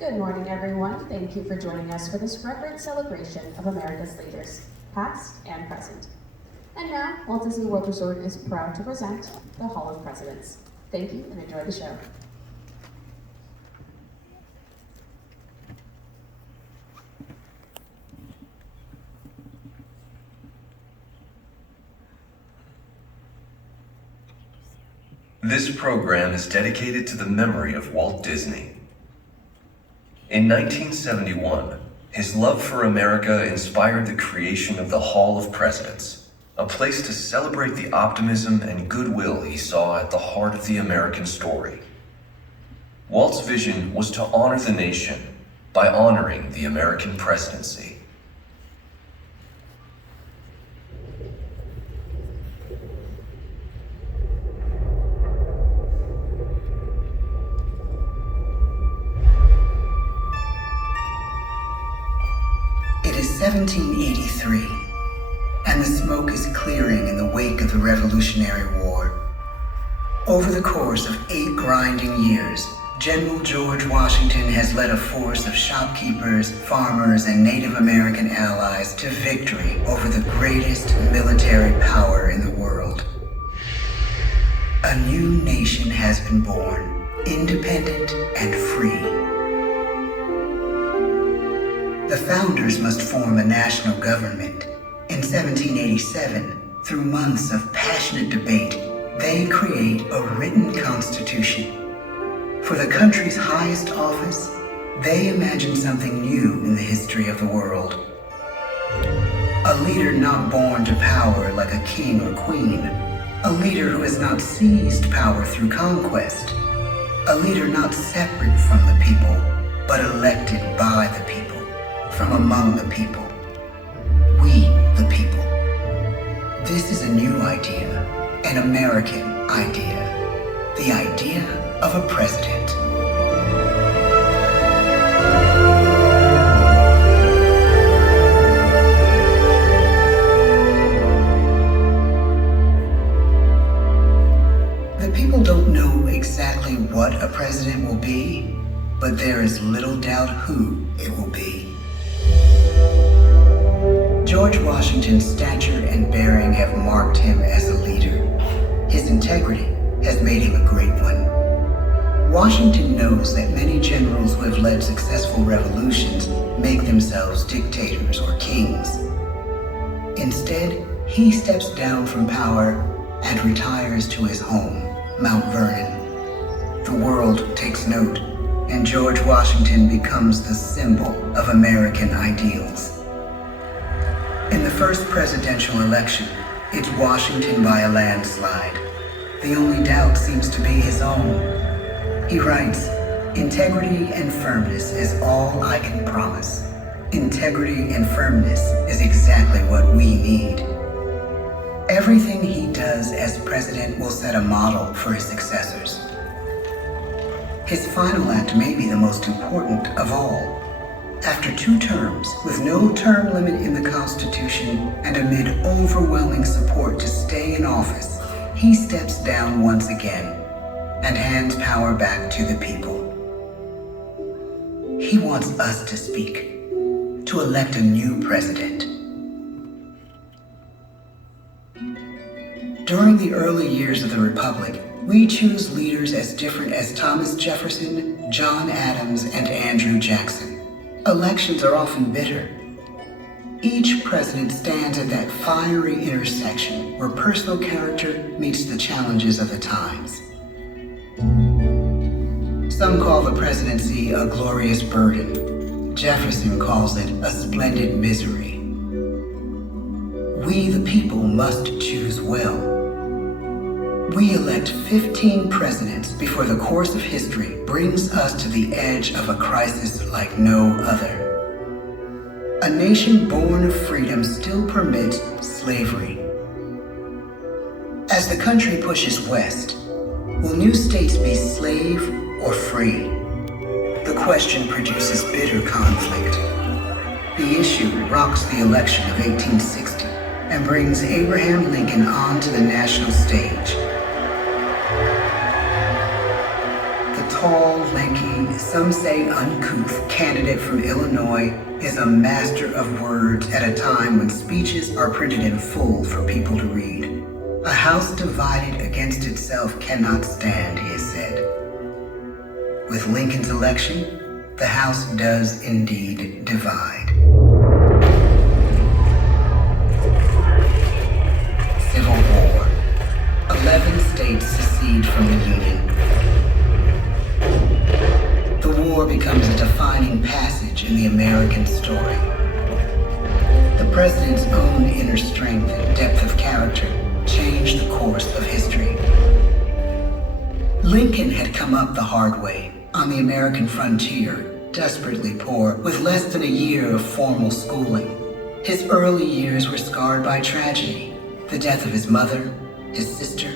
Good morning, everyone. Thank you for joining us for this reverent celebration of America's leaders, past and present. And now, Walt Disney World Resort is proud to present the Hall of Presidents. Thank you and enjoy the show. This program is dedicated to the memory of Walt Disney. In 1971, his love for America inspired the creation of the Hall of Presidents, a place to celebrate the optimism and goodwill he saw at the heart of the American story. Walt's vision was to honor the nation by honoring the American presidency. It is 1783, and the smoke is clearing in the wake of the Revolutionary War. Over the course of 8 grinding years, General George Washington has led a force of shopkeepers, farmers, and Native American allies to victory over the greatest military power in the world. A new nation has been born, independent and free. The founders must form a national government. In 1787, through months of passionate debate, they create a written constitution. For the country's highest office, they imagine something new in the history of the world. A leader not born to power like a king or queen. A leader who has not seized power through conquest. A leader not separate from the people, but elected by the people. From among the people. We, the people. This is a new idea, an American idea. The idea of a president. The people don't know exactly what a president will be, but there is little doubt who it will be. George Washington's stature and bearing have marked him as a leader. His integrity has made him a great one. Washington knows that many generals who have led successful revolutions make themselves dictators or kings. Instead, he steps down from power and retires to his home, Mount Vernon. The world takes note, and George Washington becomes the symbol of American ideals. In the first presidential election, it's Washington by a landslide. The only doubt seems to be his own. He writes, "Integrity and firmness is all I can promise. Integrity and firmness is exactly what we need." Everything he does as president will set a model for his successors. His final act may be the most important of all. After 2 terms, with no term limit in the Constitution and amid overwhelming support to stay in office, he steps down once again and hands power back to the people. He wants us to speak, to elect a new president. During the early years of the Republic, we choose leaders as different as Thomas Jefferson, John Adams, and Andrew Jackson. Elections are often bitter. Each president stands at that fiery intersection where personal character meets the challenges of the times. Some call the presidency a glorious burden. Jefferson calls it a splendid misery. We, the people, must choose well. We elect 15 presidents before the course of history brings us to the edge of a crisis like no other. A nation born of freedom still permits slavery. As the country pushes west, will new states be slave or free? The question produces bitter conflict. The issue rocks the election of 1860 and brings Abraham Lincoln onto the national stage. The tall, lanky, some say uncouth candidate from Illinois is a master of words at a time when speeches are printed in full for people to read. A house divided against itself cannot stand, he has said. With Lincoln's election, the House does indeed divide. Civil War. 11 states secede from the Union. The war becomes a defining passage in the American story. The president's own inner strength and depth of character changed the course of history. Lincoln had come up the hard way on the American frontier, desperately poor, with less than a year of formal schooling. His early years were scarred by tragedy, the death of his mother, his sister.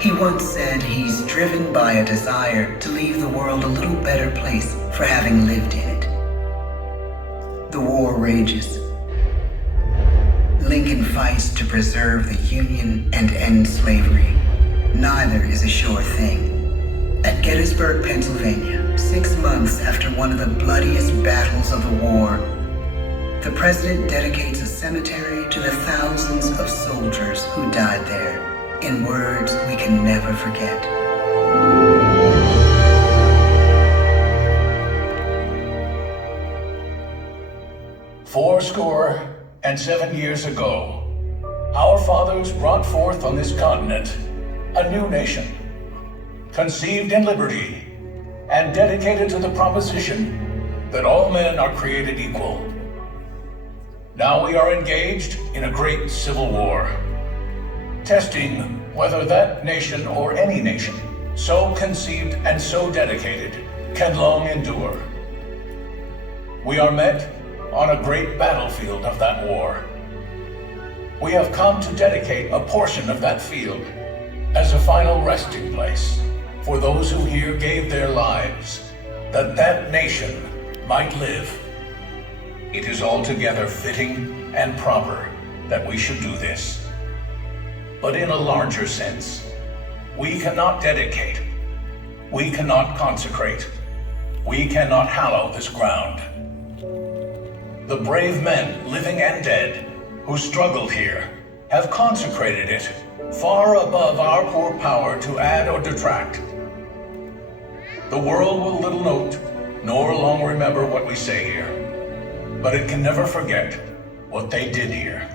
He once said he's driven by a desire to leave the world a little better place for having lived in it. The war rages. Lincoln fights to preserve the Union and end slavery. Neither is a sure thing. At Gettysburg, Pennsylvania, 6 months after one of the bloodiest battles of the war, the president dedicates a cemetery to the thousands of soldiers who died there, in words we can never forget. "Fourscore-and-7 years ago, our fathers brought forth on this continent a new nation, conceived in liberty and dedicated to the proposition that all men are created equal. Now we are engaged in a great civil war, testing whether that nation or any nation, so conceived and so dedicated, can long endure. We are met on a great battlefield of that war. We have come to dedicate a portion of that field as a final resting place for those who here gave their lives, that that nation might live. It is altogether fitting and proper that we should do this. But in a larger sense, we cannot dedicate, we cannot consecrate, we cannot hallow this ground. The brave men, living and dead, who struggled here, have consecrated it far above our poor power to add or detract. The world will little note, nor long remember what we say here, but it can never forget what they did here.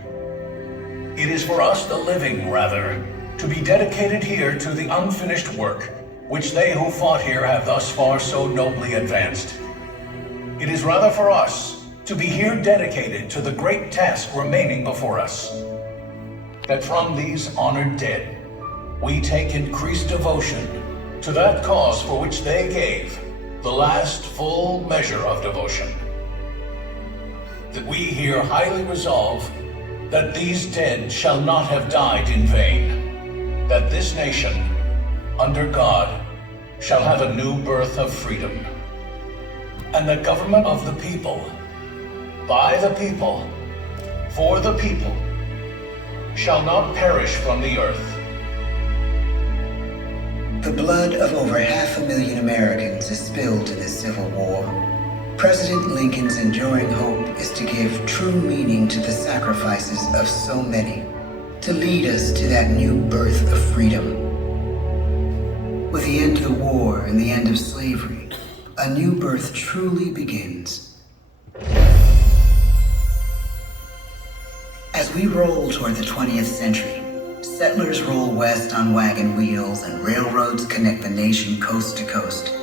It is for us, the living, rather, to be dedicated here to the unfinished work which they who fought here have thus far so nobly advanced. It is rather for us to be here dedicated to the great task remaining before us, that from these honored dead we take increased devotion to that cause for which they gave the last full measure of devotion. That we here highly resolve that these dead shall not have died in vain, that this nation, under God, shall have a new birth of freedom, and the government of the people, by the people, for the people, shall not perish from the earth. The blood of over 500,000 Americans is spilled in this Civil War. President Lincoln's enduring hope is to give true meaning to the sacrifices of so many, to lead us to that new birth of freedom. With the end of the war and the end of slavery, a new birth truly begins. As we roll toward the 20th century, settlers roll west on wagon wheels and railroads connect the nation coast to coast.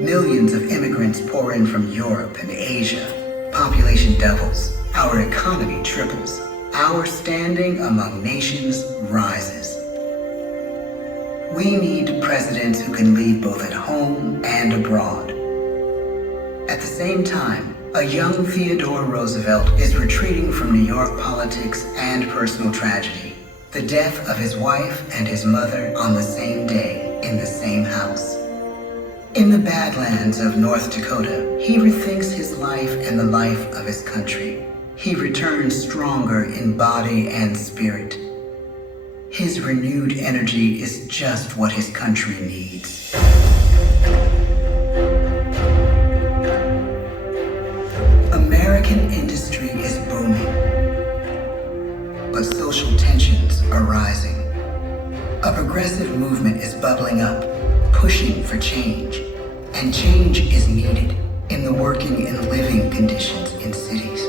Millions of immigrants pour in from Europe and Asia. Population doubles. Our economy triples. Our standing among nations rises. We need presidents who can lead both at home and abroad. At the same time, a young Theodore Roosevelt is retreating from New York politics and personal tragedy. The death of his wife and his mother on the same day in the same house. In the Badlands of North Dakota, he rethinks his life and the life of his country. He returns stronger in body and spirit. His renewed energy is just what his country needs. American industry is booming, but social tensions are rising. A progressive movement is bubbling up, pushing for change, and change is needed in the working and living conditions in cities.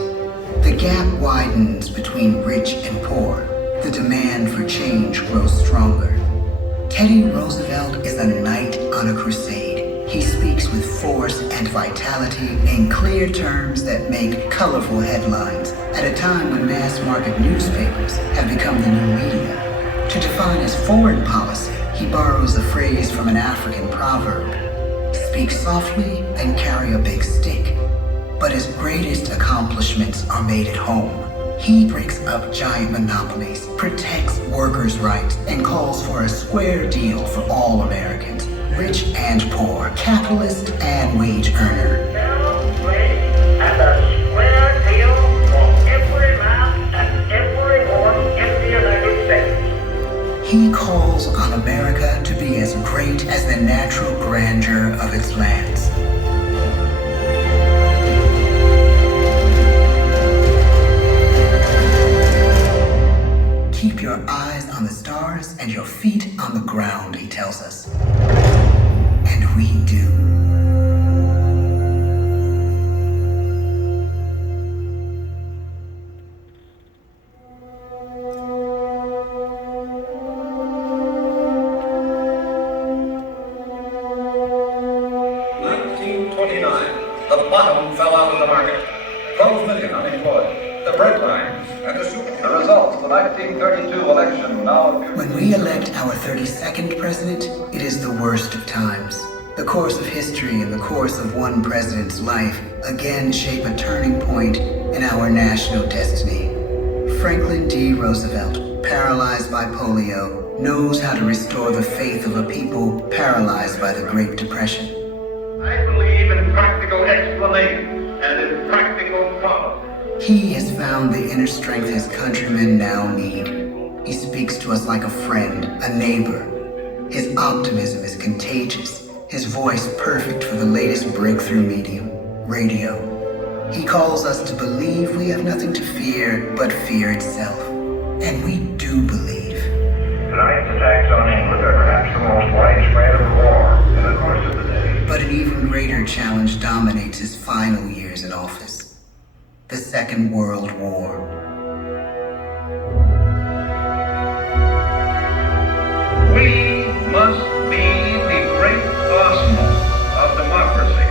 The gap widens between rich and poor. The demand for change grows stronger. Teddy Roosevelt is a knight on a crusade. He speaks with force and vitality in clear terms that make colorful headlines at a time when mass market newspapers have become the new media. To define his foreign policy, he borrows a phrase from an African proverb: speak softly and carry a big stick. But his greatest accomplishments are made at home. He breaks up giant monopolies, protects workers' rights, and calls for a square deal for all Americans, rich and poor, capitalist and wage earner. And a square deal for every man and everyone in the United States. He calls on America to be as great as the natural grandeur of its lands. Keep your eyes on the stars and your feet on the ground, he tells us. And we do. The bottom fell out of the market. 12 million unemployed. The bread lines and the soup. The results of the 1932 election now appear. When we elect our 32nd president, it is the worst of times. The course of history and the course of one president's life again shape a turning point in our national destiny. Franklin D. Roosevelt, paralyzed by polio, knows how to restore the faith of a people paralyzed by the Great Depression. I believe in practical explanations and in practical problems. He has found the inner strength his countrymen now need. He speaks to us like a friend, a neighbor. His optimism is contagious, his voice perfect for the latest breakthrough medium, radio. He calls us to believe we have nothing to fear but fear itself. And we do believe. Tonight's attacks on England are perhaps the most widespread of war in the course of the day. But an even greater challenge dominates his final years in office. The Second World War. We must be the great arsenal of democracy.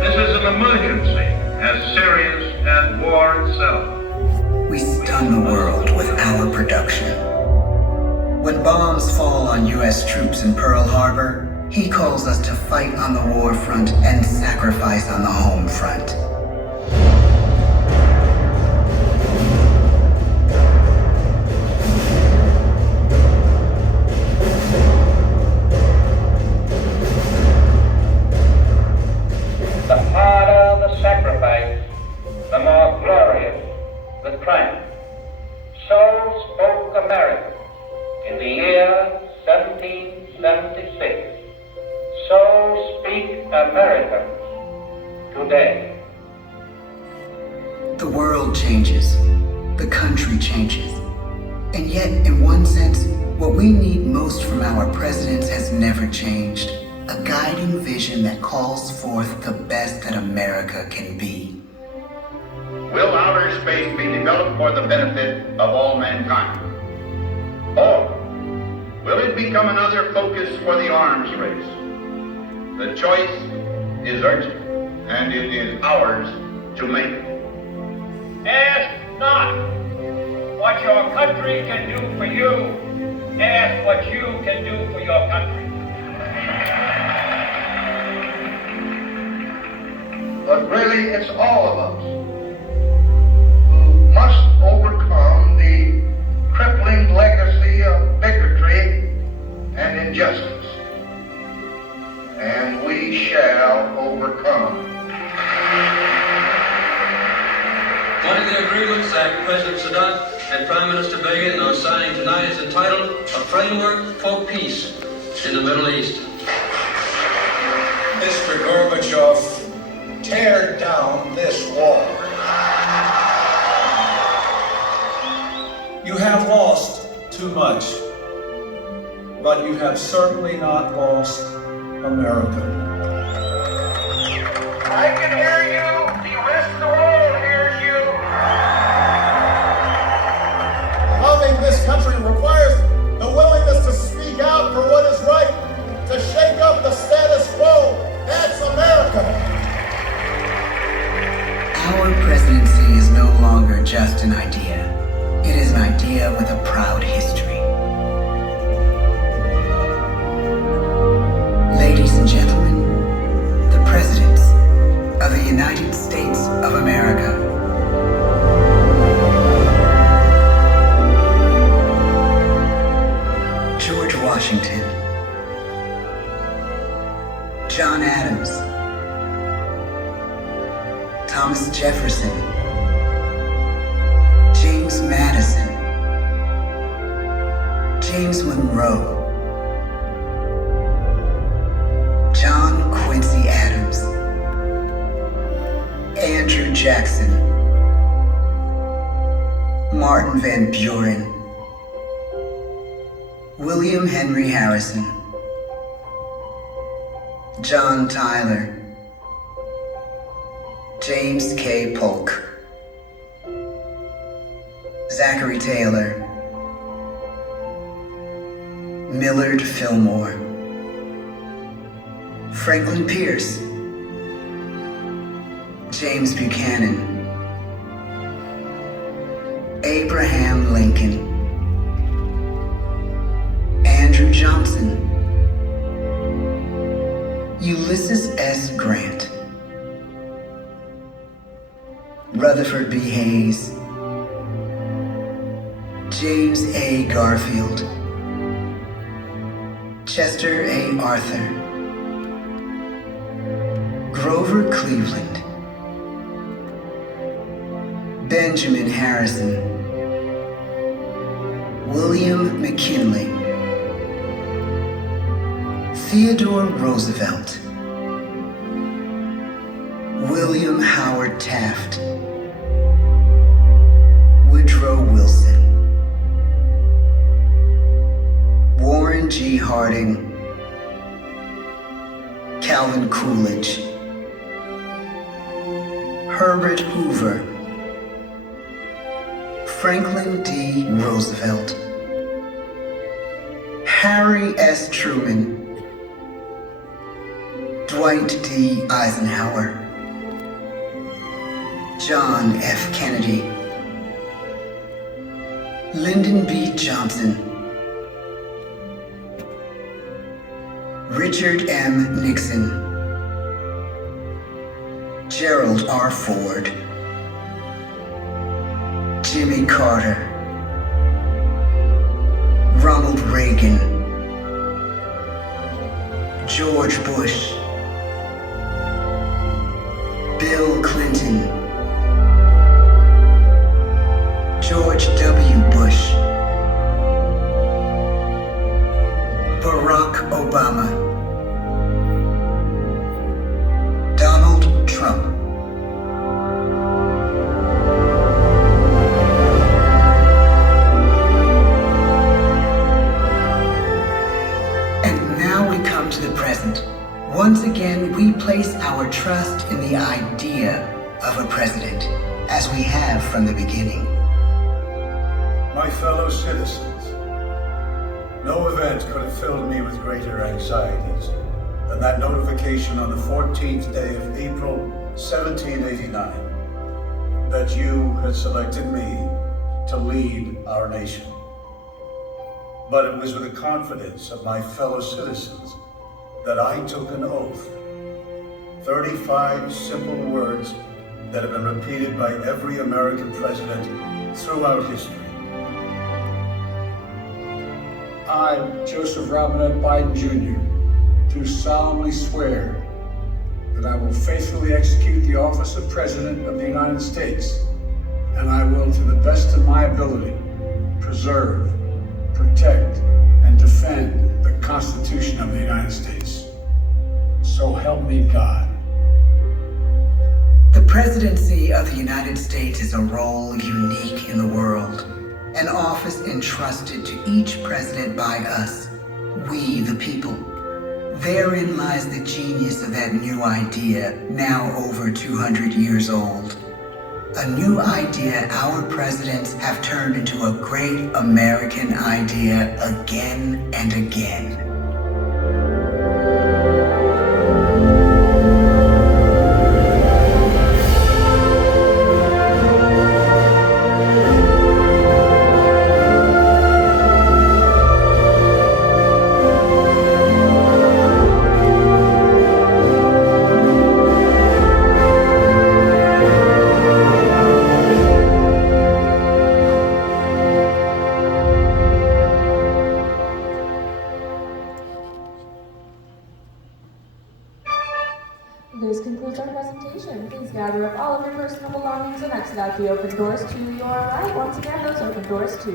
This is an emergency as serious as war itself. We stun the world with our production. When bombs fall on U.S. troops in Pearl Harbor, he calls us to fight on the war front and sacrifice on the home front. The harder the sacrifice, the more glorious the triumph. So spoke America in the year 1776. So speak Americans today. The world changes. The country changes. And yet, in one sense, what we need most from our presidents has never changed. A guiding vision that calls forth the best that America can be. Will outer space be developed for the benefit of all mankind? Or will it become another focus for the arms race? The choice is urgent, and it is ours to make. Ask not what your country can do for you. Ask what you can do for your country. But really, it's all of us who must overcome the crippling legacy of bigotry and injustice. And we shall overcome. One of the agreements that President Sadat and Prime Minister Begin are signing tonight tonight is entitled A Framework for Peace in the Middle East. Mr. Gorbachev, tear down this wall. You have lost too much, but you have certainly not lost America. I can hear you. The rest of the world hears you. Loving this country requires the willingness to speak out for what is right, to shake up the status quo. That's America. Our presidency is no longer just an idea. It is an idea with a proud history. Ladies and gentlemen, the presidents of the United States of America. George Washington, John Adams, Thomas Jefferson, James Madison, James Monroe, John Quincy Adams, Andrew Jackson, Martin Van Buren, William Henry Harrison, John Tyler, James K. Polk, Zachary Taylor, Millard Fillmore, Franklin Pierce, James Buchanan, Abraham Lincoln, Andrew Johnson, Ulysses S. Grant, Rutherford B. Hayes, James A. Garfield, Chester A. Arthur, Grover Cleveland, Benjamin Harrison, William McKinley, Theodore Roosevelt, William Howard Taft, Woodrow Wilson, Warren G. Harding, Calvin Coolidge, Herbert Hoover, Franklin D. Roosevelt, Harry S. Truman, Dwight D. Eisenhower, John F. Kennedy, Lyndon B. Johnson, Richard M. Nixon, Gerald R. Ford, Jimmy Carter, Ronald Reagan, George Bush, Bill Clinton, George W. Bush, Barack Obama, Donald Trump, and now we come to the present. Once again, we place our trust in the idea of a president, as we have from the beginning. My fellow citizens, no event could have filled me with greater anxieties than that notification on the 14th day of April, 1789, that you had selected me to lead our nation. But it was with the confidence of my fellow citizens that I took an oath. 35 simple words that have been repeated by every American president throughout history. I, Joseph Robinette Biden Jr., do solemnly swear that I will faithfully execute the office of President of the United States, and I will, to the best of my ability, preserve, protect, and defend the Constitution of the United States. So help me God. The presidency of the United States is a role unique in the world, an office entrusted to each president by us, we the people. Therein lies the genius of that new idea, now over 200 years old. A new idea our presidents have turned into a great American idea again and again. This concludes our presentation. Please gather up all of your personal belongings and exit out the open doors to your right. Once again, those open doors to